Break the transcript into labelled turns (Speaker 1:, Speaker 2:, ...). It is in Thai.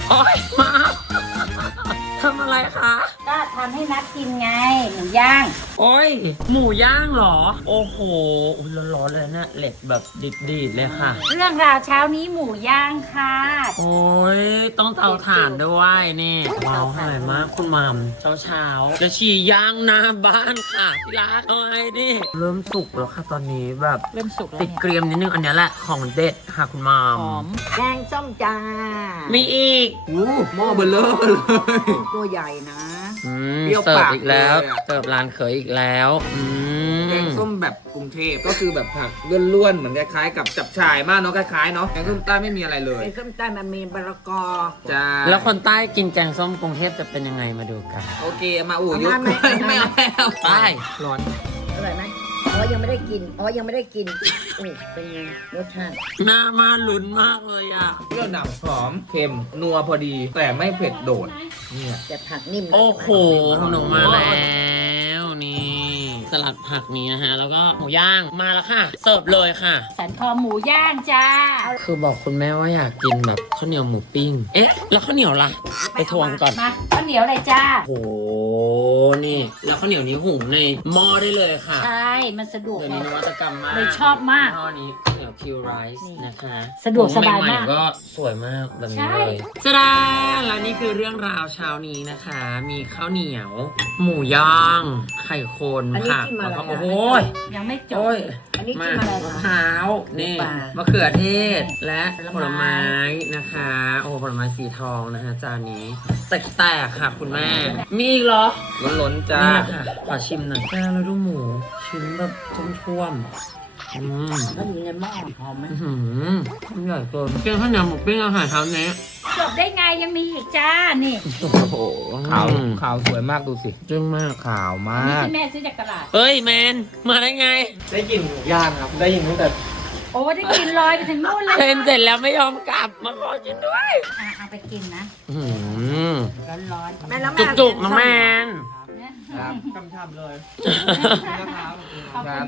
Speaker 1: โอ๊ยมาทำอะไรคะ
Speaker 2: ก็ทำให้นัดกินไงหมูย่าง
Speaker 1: โอ้ยหมูย่างเหรอ โอ้โหอุ๊ยร้อนๆเลยนะเหล็กแบบดิดๆเลยค่ะ
Speaker 2: เรื่องราวเช้านี้หมูย่างค่ะ
Speaker 1: โอ้ยต้องเตาถ่านด้วยนี่ว้าวอร่อยมากคุณมัมเช้าๆจะฉี่ย่างหน้าบ้านค่ะที่รักเอาไอ้ดิเริ่มสุกแล้วค่ะตอนนี้แบบ
Speaker 2: เริ่มสุกแล้ว
Speaker 1: ติด
Speaker 2: เนี่ย
Speaker 1: เกรียมนิดนึงอันเนี้ยแหละของเด็ดค่ะคุณมัม
Speaker 2: หอม
Speaker 3: แกงส้มจ้า
Speaker 1: มีอีก
Speaker 4: หม้อเบลเลอร์เลย
Speaker 3: ตัวใหญ่นะ
Speaker 4: เปรี้ยว
Speaker 1: เสิร์ฟ
Speaker 4: ปาก
Speaker 1: อีกแล้ว
Speaker 4: เลยอะ
Speaker 1: เสิร์ฟร้านเขยอีกแล้ว
Speaker 4: แกงส้มแบบกรุงเทพก็คือแบบผักล้วนๆเหมือนคล้ายๆกับจับฉ่ายมากเนาะคล้ายๆเนาะแกงส้มใต้ไม่มีอะไรเลย
Speaker 3: แกงส้มใต้มันมีมะละกอ
Speaker 4: จ้า
Speaker 1: แล้วคนใต้กินแกงส้มกรุงเทพจะเป็นยังไงมาดูกัน
Speaker 4: โอเคมาอู่
Speaker 3: เอา
Speaker 4: ยุ
Speaker 3: มาไหม
Speaker 4: ไม่เอาแล้ว
Speaker 1: ไป
Speaker 4: ร้อน
Speaker 3: อร่อยไหมอ๋อยังไม่ได้กินยังไม่ได้กินอุ้ยเป็นไงรสชาติ
Speaker 1: หน้ามาลุ้นมากเลยอ่ะ
Speaker 4: เปรี้ยวหนำหอมเค็มนัวพอดี แต่ไม่เผ็ดโดดเนี่ย
Speaker 3: แต่ผักนิ่มนะ
Speaker 1: โอ้โหหนูมาแล้วนี่สลัดผักนี้นะฮะ แล้วก็หมูย่างมาแล้วค่ะ เสิร์ฟเลยค่ะ
Speaker 2: สันคอหมูย่างจ้า
Speaker 1: คือบอกคุณแม่ว่าอยากกินแบบข้าวเหนียวหมูปิ้ง เอ๊ะ แล้วข้าวเหนียวล่ะ ไปทวงก่อน
Speaker 2: มาข้าวเหนียวเลยจ้า
Speaker 1: โอ้โห นี่ แล้วข้าวเหนียวนี้หุงในหม้อได้เลยค่ะ
Speaker 2: ใช่ มันสะดวก
Speaker 1: เดี๋ยว
Speaker 2: ไง
Speaker 1: นี้นวัตกรรมมาก
Speaker 2: เลยชอบมาก
Speaker 1: ข้อนี้ข้าวเหนียวคิวไรซ์นะคะ
Speaker 2: สะดวกสบายมาก
Speaker 1: ใหๆก็สวยมากแบบนี้
Speaker 2: ใช่
Speaker 1: เลยสดาและนี่คือเรื่องราวเช้านี้นะคะ มีข้าวเหนียว หมูย่าง ไข่คน
Speaker 3: อันนี้
Speaker 1: ผัก
Speaker 3: จิ้มอะไร
Speaker 1: แล้วก็
Speaker 3: นะ
Speaker 1: โอ้โห
Speaker 2: ยังไม่จบ
Speaker 1: โอ้ย
Speaker 3: อันนี้
Speaker 1: มา
Speaker 3: จิ้มอะไร
Speaker 1: มะ
Speaker 3: คะ
Speaker 1: พร้าวนี่
Speaker 3: ปลาม
Speaker 1: ะเขือเทศและ
Speaker 3: ผ
Speaker 1: ผ
Speaker 3: ล
Speaker 1: ล
Speaker 3: ไม้
Speaker 1: ไม้นะคะ โอ้ผลไม้สีทองนะคะจานนี้แตกๆค่ะคุณแม่ มีอีกเหรอ
Speaker 4: ล้นๆจ้า
Speaker 1: นี่ค่ะ ขอชิมหน่อยแล้วดูหมู ชิ้นแบบท่วมๆอืม
Speaker 3: ถ้าอยู่ในหม้อหอมไหม
Speaker 1: อื้อหือทำใหญ่เกินเก่งข้าวเหนียวหมูปิ้งอาหารเช้านี้
Speaker 2: จบได้ไงยังมีอีกจ้า นี่
Speaker 1: โอ้โห
Speaker 4: ขาวขาวสวยมากดูสิ
Speaker 1: จึ้งมาก
Speaker 4: ขาวมา
Speaker 2: นี่
Speaker 4: ก
Speaker 2: ที่แม่ซื้อจากตลาด
Speaker 1: เฮ้ยแมน มาได้ไง
Speaker 4: ได้กลิ่นหมูย่างครับ ได้ยินตั้งแต่
Speaker 2: โอ้ได้กินลอยไปถึงนู่นเลย
Speaker 1: เซ็นเสร็จแล้วไม่ยอมกลับ มาขอกินด้วย
Speaker 2: เอาไปกินนะ
Speaker 1: อื้อหือ
Speaker 2: ร้อนๆ
Speaker 3: แม่แล้วแม่
Speaker 1: จุกๆน้องแมน
Speaker 2: นะ
Speaker 4: ครับกำชับเลย
Speaker 2: ขอบคุณ